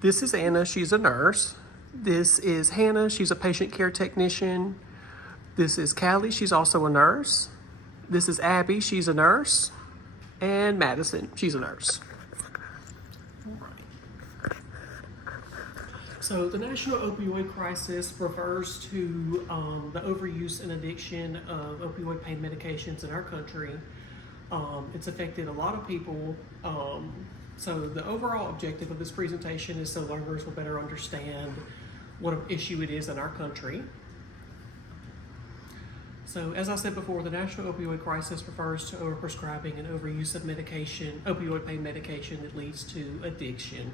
This is Anna, she's a nurse. This is Hannah, she's a patient care technician. This is Callie, she's also a nurse. This is Abby, she's a nurse. And Madison, she's a nurse. So the national opioid crisis refers to the overuse and addiction of opioid pain medications in our country. It's affected a lot of people. So the overall objective of this presentation is so learners will better understand what an issue it is in our country. So as I said before, the national opioid crisis refers to overprescribing and overuse of medication, opioid pain medication that leads to addiction.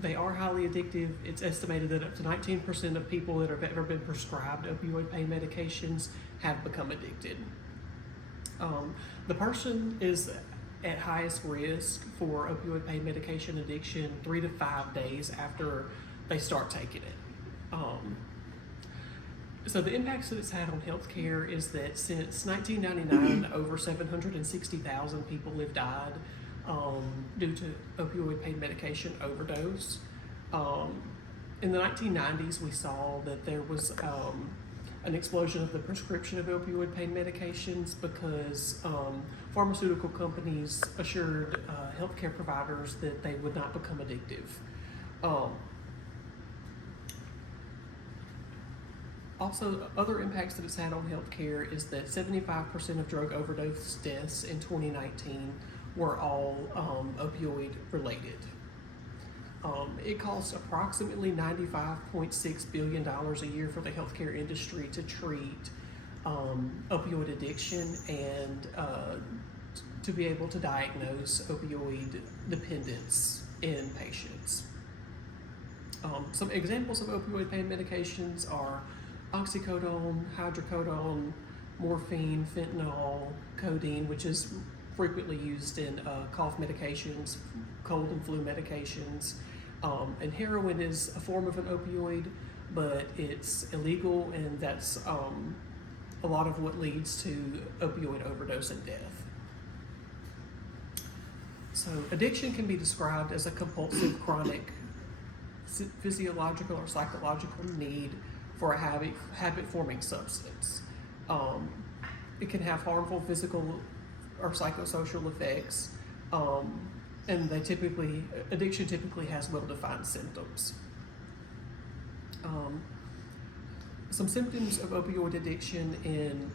They are highly addictive. It's estimated that up to 19% of people that have ever been prescribed opioid pain medications have become addicted. The person is at highest risk for opioid pain medication addiction 3 to 5 days after they start taking it. So the impacts that it's had on healthcare is that since 1999, over 760,000 people have died due to opioid pain medication overdose. In the 1990s, we saw that there was an explosion of the prescription of opioid pain medications because pharmaceutical companies assured healthcare providers that they would not become addictive. Also, other impacts that it's had on healthcare is that 75% of drug overdose deaths in 2019 were all opioid related. It costs approximately $95.6 billion a year for the healthcare industry to treat opioid addiction and to be able to diagnose opioid dependence in patients. Some examples of opioid pain medications are oxycodone, hydrocodone, morphine, fentanyl, codeine, which is frequently used in cough medications, cold and flu medications. And heroin is a form of an opioid, but it's illegal, and that's a lot of what leads to opioid overdose and death. So addiction can be described as a compulsive, chronic, physiological or psychological need for a habit-forming substance. It can have harmful physical or psychosocial effects, and addiction typically has well-defined symptoms. Some symptoms of opioid addiction in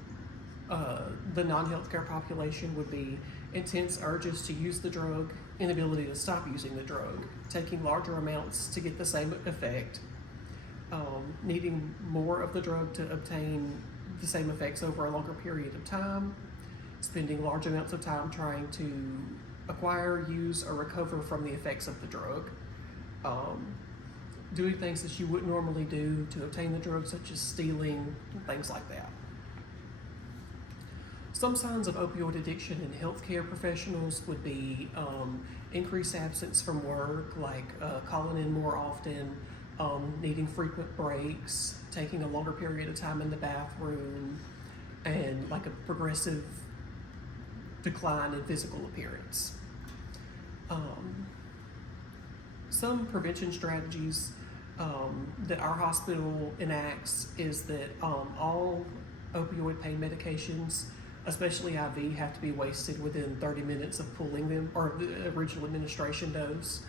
the non-healthcare population would be intense urges to use the drug, inability to stop using the drug, taking larger amounts to get the same effect, needing more of the drug to obtain the same effects over a longer period of time, spending large amounts of time trying to acquire, use, or recover from the effects of the drug, doing things that you wouldn't normally do to obtain the drug, such as stealing, things like that. Some signs of opioid addiction in healthcare professionals would be increased absence from work, like calling in more often, needing frequent breaks, taking a longer period of time in the bathroom, and like a progressive decline in physical appearance. Some prevention strategies that our hospital enacts is that all opioid pain medications, especially IV, have to be wasted within 30 minutes of pulling them, or the original administration dose.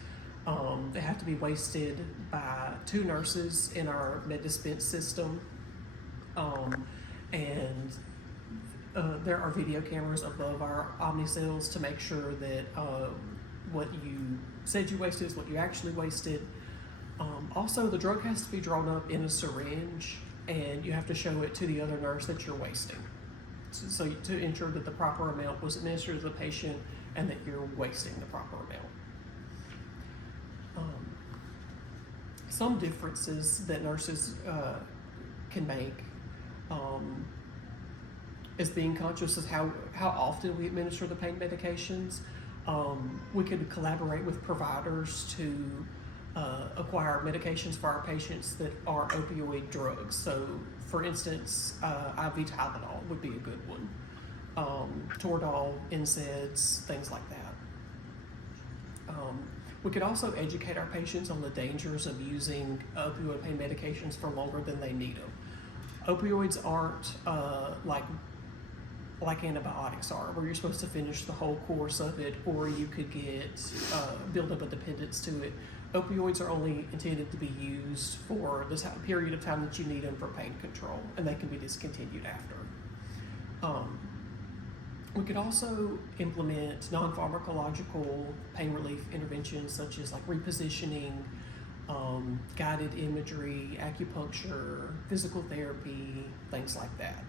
They have to be wasted by 2 nurses in our med dispense system, and there are video cameras above our Omnicells to make sure that what you said you wasted is what you actually wasted. Also, the drug has to be drawn up in a syringe, and you have to show it to the other nurse that you're wasting, so to ensure that the proper amount was administered to the patient and that you're wasting the proper amount. Some differences that nurses can make is being conscious of how often we administer the pain medications. We could collaborate with providers to acquire medications for our patients that are opioid drugs. So, for instance, IV Tylenol would be a good one. Toradol, NSAIDs, things like that. We could also educate our patients on the dangers of using opioid pain medications for longer than they need them. Opioids aren't like antibiotics are, where you're supposed to finish the whole course of it, or you could get build up a dependence to it. Opioids are only intended to be used for the period of time that you need them for pain control, and they can be discontinued after. We could also implement non-pharmacological pain relief interventions such as like repositioning, guided imagery, acupuncture, physical therapy, things like that.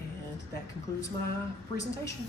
And that concludes my presentation.